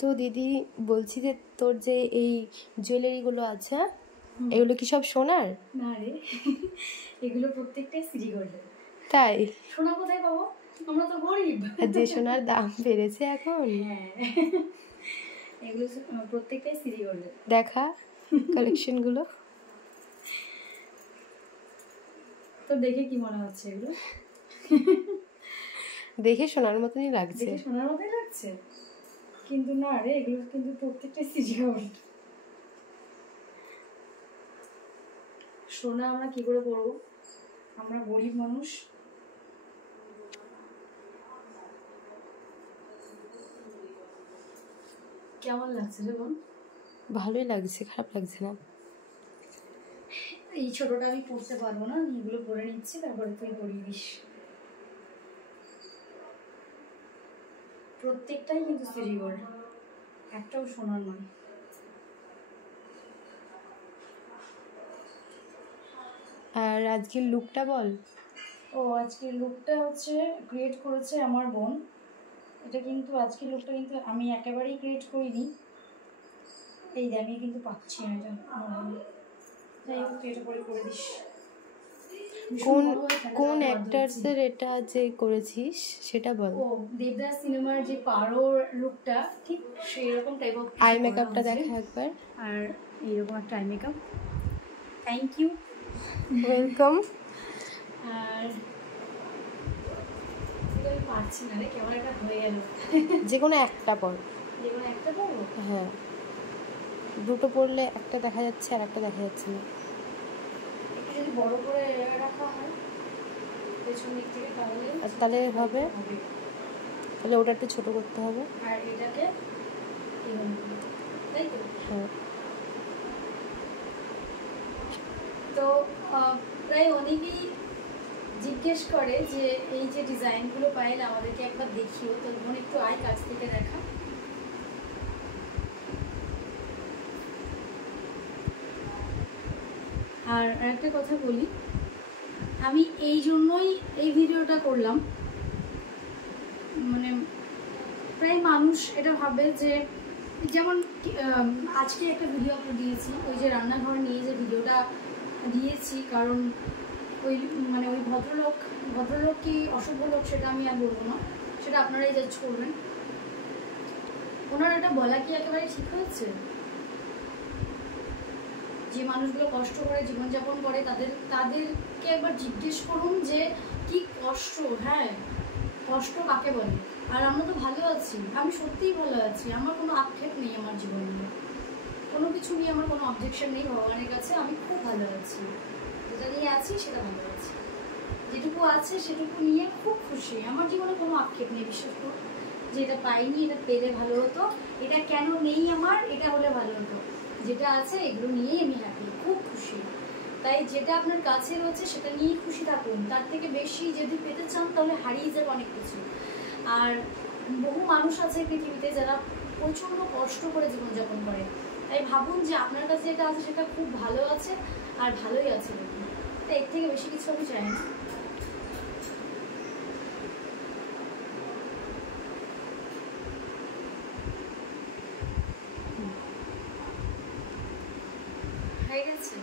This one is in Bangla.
তো দিদি বলছি যে তোর যে এই জুয়েলারিগুলো আছে এগুলো কি সব সোনার? না রে, এগুলো প্রত্যেকটাই সিটি গোল্ডের। তাই? সোনা কোথায় পাবো, আমরা তো গরিব। যে সোনার দাম বেড়েছে এখন। হ্যাঁ, এগুলো প্রত্যেকটাই সিটি গোল্ডের। দেখা কালেকশনগুলো। তো দেখে কি মনে হচ্ছে এগুলো? দেখে সোনার মতনই লাগছে। দেখে সোনার মতই লাগছে, কিন্তু না রে, এগুলো কিন্তু প্রত্যেকটাই সিটি গোল্ড। সোনা আমরা কি করে পরবো, আমরা গরিব মানুষ। কেমন লাগছে রে বোন? ভালোই লাগছে, খারাপ লাগছে না। এই ছোটটা আমি পরতে পারবো না, আমি এগুলো পরে নিচ্ছি, তারপরে তুই পরিয়ে দিস। প্রত্যেকটাই কিন্তু সিটি গোল্ড, একটাও সোনার নয়। আর আজকের লুকটা বল। ও আজকের লুকটা হচ্ছে ক্রিয়েট করেছে আমার বোন। এটা কিন্তু আজকের লুকটা কিন্তু আমি একেবারেই ক্রিয়েট করিনি। এই যে আমি কিন্তু পাচ্ছি না এটা, যাই হোক তুই এটা করে দিস। কোন অ্যাক্টরসের এটা যে করেছিস সেটা বল। ও দেবদাস সিনেমার যে পারোর লুকটা ঠিক সেই রকম টাইপ অফ আই মেকআপটা দেখা একবার। আর এইরকম একটা eye makeup. Thank you, welcome. আর আমি পারছি না রে, কেমন একটা হয়ে গেল। যে কোনো একটা পর। যে কোনো একটা পরবো? হ্যাঁ, দুটো পরলে একটা দেখা যাচ্ছে আর একটা দেখা যাচ্ছে না। একটু যদি বড় করে রাখা হয় পেছন দিক থেকে তাহলে হবে, তাহলে ওটা একটু ছোট করতে হবে। আর এটাকে তাই তো? হ্যাঁ। তো প্রায় অনেকেই জিজ্ঞেস করে যে এই যে ডিজাইনগুলো পাইলে আমাদেরকে একবার দেখিও, তো বোন একটু আয় কাছ থেকে দেখা। আর আরেকটা কথা বলি, আমি এই জন্যই এই ভিডিওটা করলাম, মানে প্রায় মানুষ এটা ভাবে যে, যেমন আজকে একটা ভিডিও আপলোড দিয়েছি, ওই যে রান্নাঘর নিয়ে যে ভিডিওটা দিয়েছি, কারণ ওই মানে ওই ভদ্রলোক কি অসভ্য লোক সেটা আমি আর বলবো না, সেটা আপনারাই জাজ করবেন। ওনার এটা বলা কি একেবারে ঠিক হয়েছে? যে মানুষগুলো কষ্ট করে জীবনযাপন করে তাদেরকে একবার জিজ্ঞেস করুন যে কি কষ্ট। হ্যাঁ, কষ্ট কাকে বলে? আর আমরা তো ভালো আছি, আমি সত্যিই ভালো আছি, আমার কোনো আক্ষেপ নেই আমার জীবন নিয়ে, কোনো কিছু নিয়ে আমার কোনো অবজেকশন নেই ভগবানের কাছে। আমি খুব ভালো আছি, যেটা নিয়ে আছি সেটা ভালো আছি, যেটুকু আছে সেটুকু নিয়ে খুব খুশি। আমার জীবনে কোনো আক্ষেপ নেই, বিশ্বাস করুন, যে এটা পাইনি, এটা পেলে ভালো হতো, এটা কেন নেই আমার, এটা হলে ভালো হতো। যেটা আছে এগুলো নিয়েই আমি হ্যাপি, খুব খুশি। তাই যেটা আপনার কাছে রয়েছে সেটা নিয়েই খুশি থাকুন, তার থেকে বেশি যদি পেতে চান তাহলে হারিয়ে যাবে অনেক কিছু। আর বহু মানুষ আছে পৃথিবীতে যারা প্রচণ্ড কষ্ট করে জীবনযাপন করে, তাই ভাবুন যে আপনার কাছে যেটা আছে সেটা খুব ভালো আছে, আর ভালোই আছে দেখুন। তাই এর থেকে বেশি কিছু আমি চাই না। হয়ে গেছে।